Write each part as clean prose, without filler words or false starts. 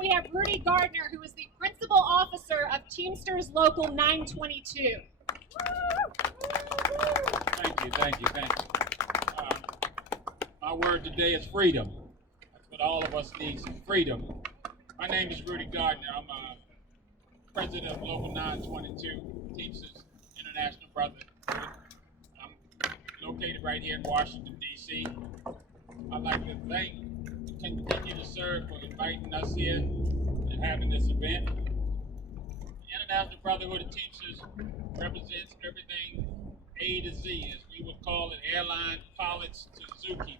we have Rudy Gardner, who is the principal officer of Teamsters Local 922. Thank you. My word today is freedom. That's what all of us need, some freedom. My name is Rudy Gardner. I'm president of Local 922, Teamsters International Brotherhood. I'm located right here in Washington, D.C. I'd like to continue to serve for inviting us here and having this event. The International Brotherhood of Teamsters represents everything A to Z, as we would call it, airline pilots to zookeepers.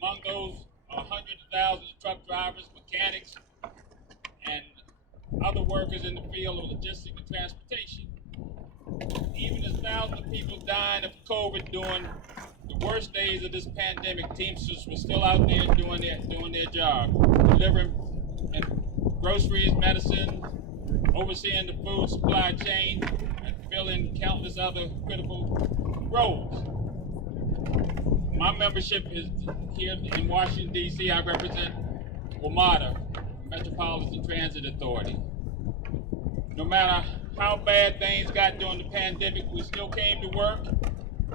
Among those are hundreds of thousands of truck drivers, mechanics, and other workers in the field of logistics and transportation. Even as thousands of people dying of COVID during the worst days of this pandemic, Teamsters were still out there doing their job, delivering groceries, medicine, overseeing the food supply chain, and filling countless other critical roles. My membership is here in Washington, D.C. I represent WMATA, Metropolitan Transit Authority. No matter how bad things got during the pandemic, we still came to work.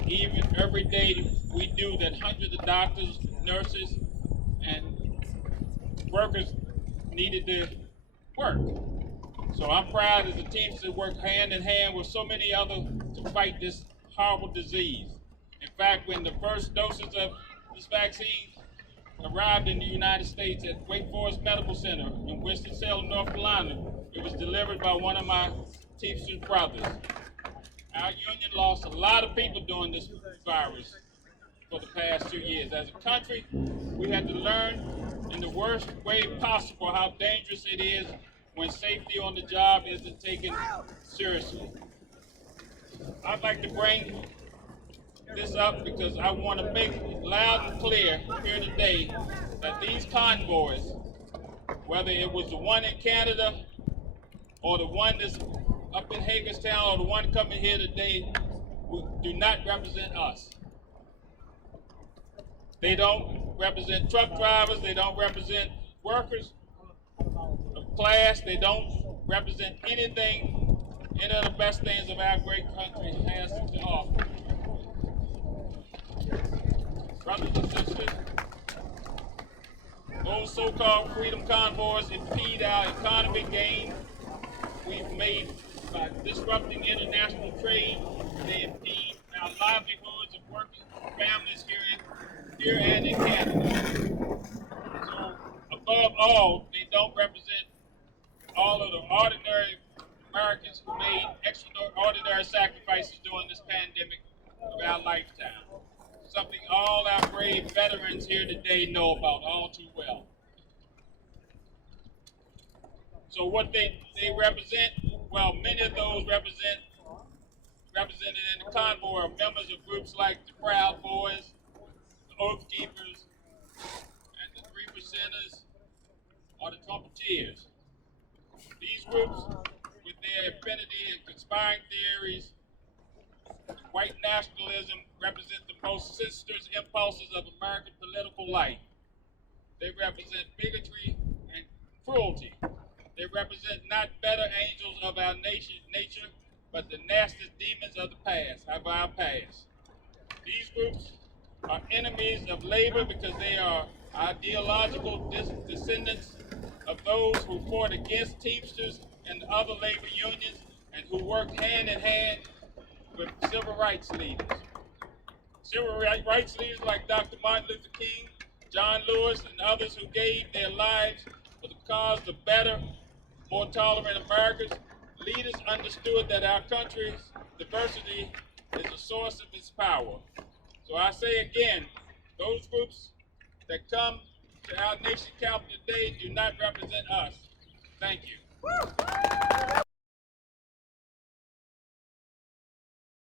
Even every day we knew that hundreds of doctors, nurses, and workers needed to work. So I'm proud as a Teamster to work hand in hand with so many others to fight this horrible disease. In fact, when the first doses of this vaccine arrived in the United States at Wake Forest Medical Center in Winston-Salem, North Carolina, it was delivered by one of my Teamsters brothers. Our union lost a lot of people during this virus for the past 2 years. As a country, we had to learn in the worst way possible how dangerous it is when safety on the job isn't taken seriously. I'd like to bring this up because I want to make it loud and clear here today that these convoys, whether it was the one in Canada or the one that's up in Hagerstown or the one coming here today, do not represent us. They don't represent truck drivers, they don't represent workers of class, they don't represent any of the best things of our great country has to offer. Brothers and sisters, those so-called freedom convoys impede our economic gain we've made by disrupting international trade. They impede our livelihoods of working families here and in Canada. So, above all, they don't represent all of the ordinary Americans who made extraordinary sacrifices during this pandemic of our lifetime. Something all our brave veterans here today know about all too well. So what they represent, well, many of those represented in the convoy are members of groups like the Proud Boys, the Oath Keepers, and the 3%ers, or the Trumpeters. These groups, with their affinity and conspiring theories, white nationalism, represent the most sinister impulses of American political life. They represent bigotry and cruelty. They represent not better angels of our nature, but the nastiest demons of the past, of our past. These groups are enemies of labor because they are ideological descendants of those who fought against Teamsters and other labor unions and who worked hand in hand with civil rights leaders. Civil rights leaders like Dr. Martin Luther King, John Lewis, and others who gave their lives for the cause of better, more tolerant Americans. Leaders understood that our country's diversity is a source of its power. So I say again, those groups that come to our nation capital today do not represent us. Thank you.